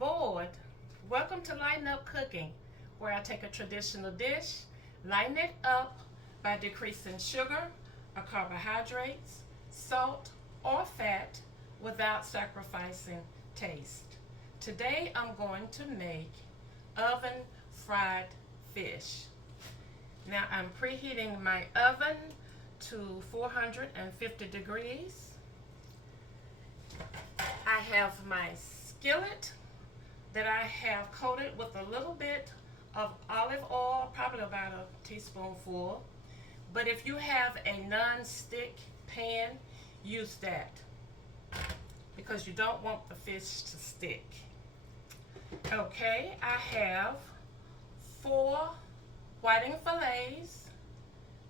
aboard. Welcome to Lighten Up Cooking, where I take a traditional dish, lighten it up by decreasing sugar or carbohydrates, salt, or fat without sacrificing taste. Today I'm going to make oven fried fish. Now I'm preheating my oven to 450 degrees. I have my skillet that I have coated with a little bit of olive oil, probably about a teaspoonful. But if you have a non-stick pan, use that because you don't want the fish to stick. Okay, I have 4 whiting fillets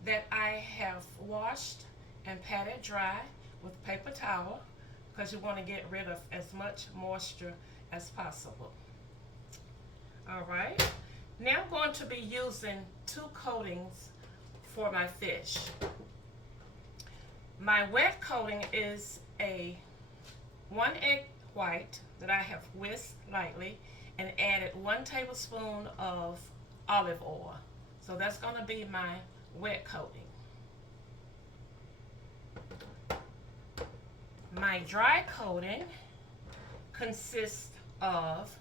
that I have washed and patted dry with paper towel because you want to get rid of as much moisture as possible. All right, now I'm going to be using 2 coatings for my fish. My wet coating is a 1 egg white that I have whisked lightly and added 1 tablespoon of olive oil. So that's going to be my wet coating. My dry coating consists of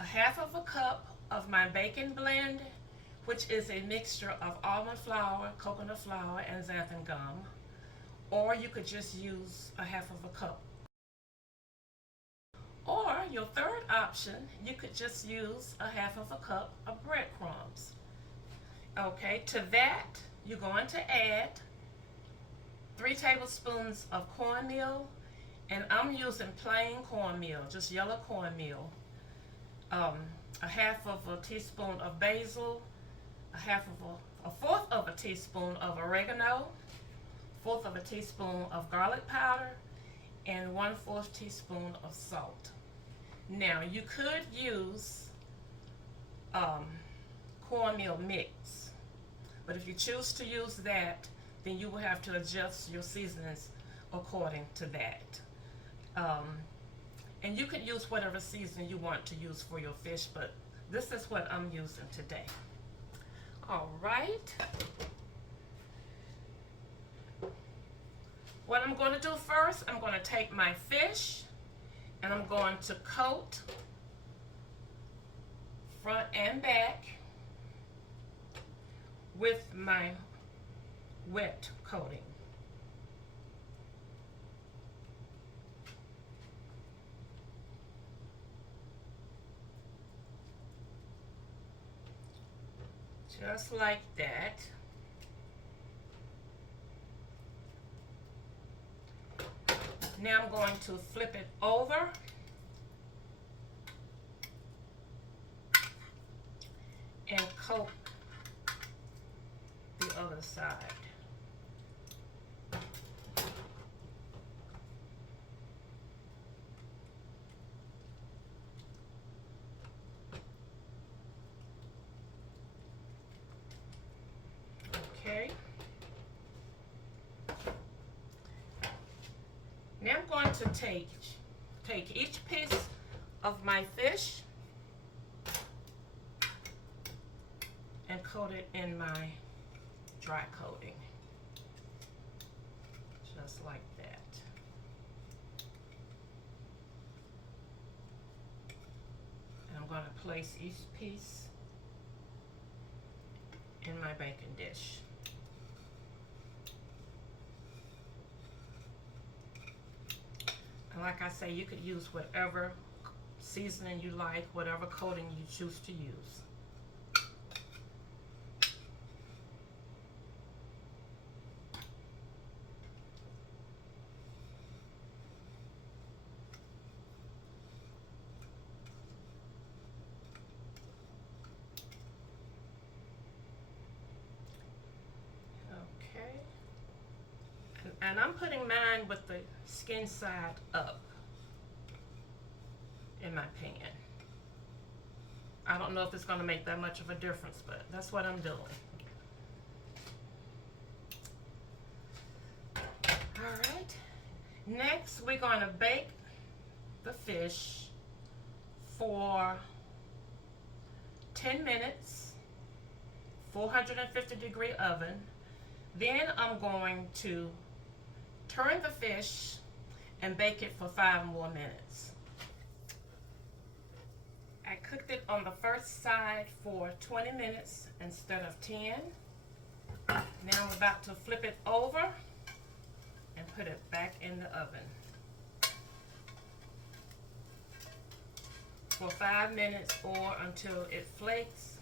a half of a cup of my bacon blend, which is a mixture of almond flour, coconut flour, and xanthan gum. Or you could just use a half of a cup. Or your third option, you could just use a half of a cup of breadcrumbs. Okay, to that, you're going to add 3 tablespoons of cornmeal, and I'm using plain cornmeal, just yellow cornmeal. A half of a teaspoon of basil, a fourth of a teaspoon of oregano, fourth of a teaspoon of garlic powder, and 1/4 teaspoon of salt. Now you could use cornmeal mix, but if you choose to use that, then you will have to adjust your seasonings according to that. And you could use whatever seasoning you want to use for your fish, but this is what I'm using today. All right. What I'm going to do first, I'm going to take my fish and I'm going to coat front and back with my wet coating. Just like that. Now I'm going to flip it over and coat the other side. Okay. Now I'm going to take each piece of my fish and coat it in my dry coating, just like that. And I'm going to place each piece in my baking dish. And like I say, you could use whatever seasoning you like, whatever coating you choose to use. Okay. And I'm putting mine with the skin side up in my pan. I don't know if it's going to make that much of a difference, but that's what I'm doing. All right. Next, we're going to bake the fish for 10 minutes, 450-degree oven. Then I'm going to turn the fish and bake it for 5 more minutes. I cooked it on the first side for 20 minutes instead of 10. Now I'm about to flip it over and put it back in the oven for 5 minutes or until it flakes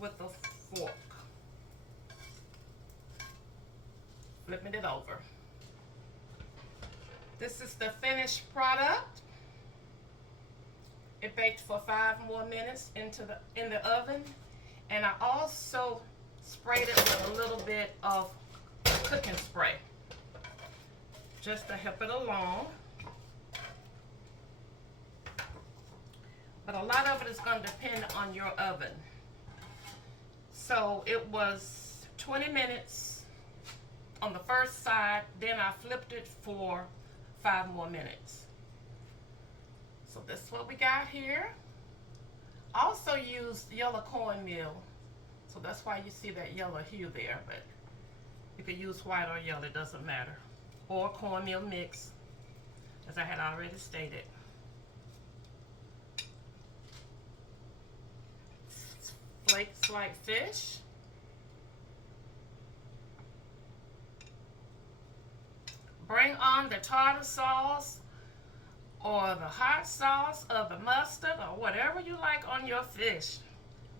with a fork. Flipping it over. This is the finished product. It baked for 5 more minutes in the oven, and I also sprayed it with a little bit of cooking spray just to help it along. But a lot of it is going to depend on your oven. So it was 20 minutes on the first side, then I flipped it for 5 more minutes. So this is what we got here. Also used yellow cornmeal, so that's why you see that yellow hue there, but you could use white or yellow, it doesn't matter. Or cornmeal mix, as I had already stated. Flakes like fish. Bring on the tartar sauce or the hot sauce or the mustard or whatever you like on your fish.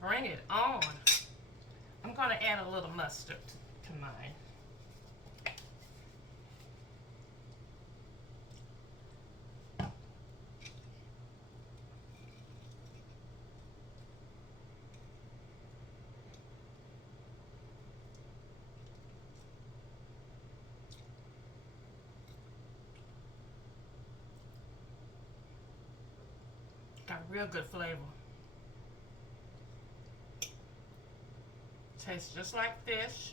Bring it on. I'm going to add a little mustard to mine. Got real good flavor. Tastes just like fish.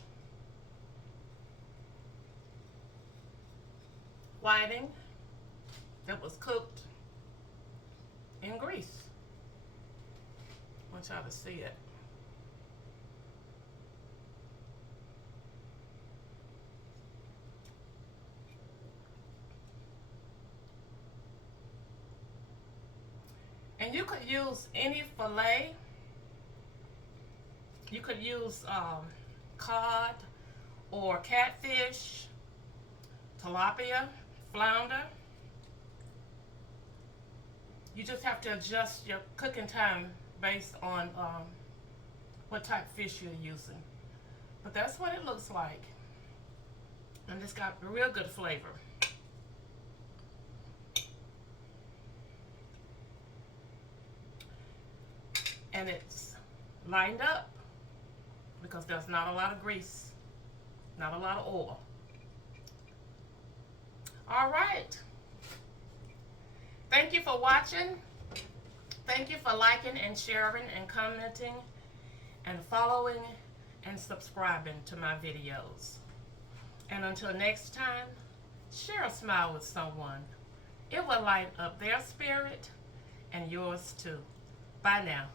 Whiting that was cooked in grease. I want y'all to see it. And you could use any fillet. You could use cod or catfish, tilapia, flounder. You just have to adjust your cooking time based on what type of fish you're using. But that's what it looks like. And it's got real good flavor. And it's lined up because there's not a lot of grease, not a lot of oil. All right. Thank you for watching. Thank you for liking and sharing and commenting and following and subscribing to my videos. And until next time, share a smile with someone. It will light up their spirit and yours too. Bye now.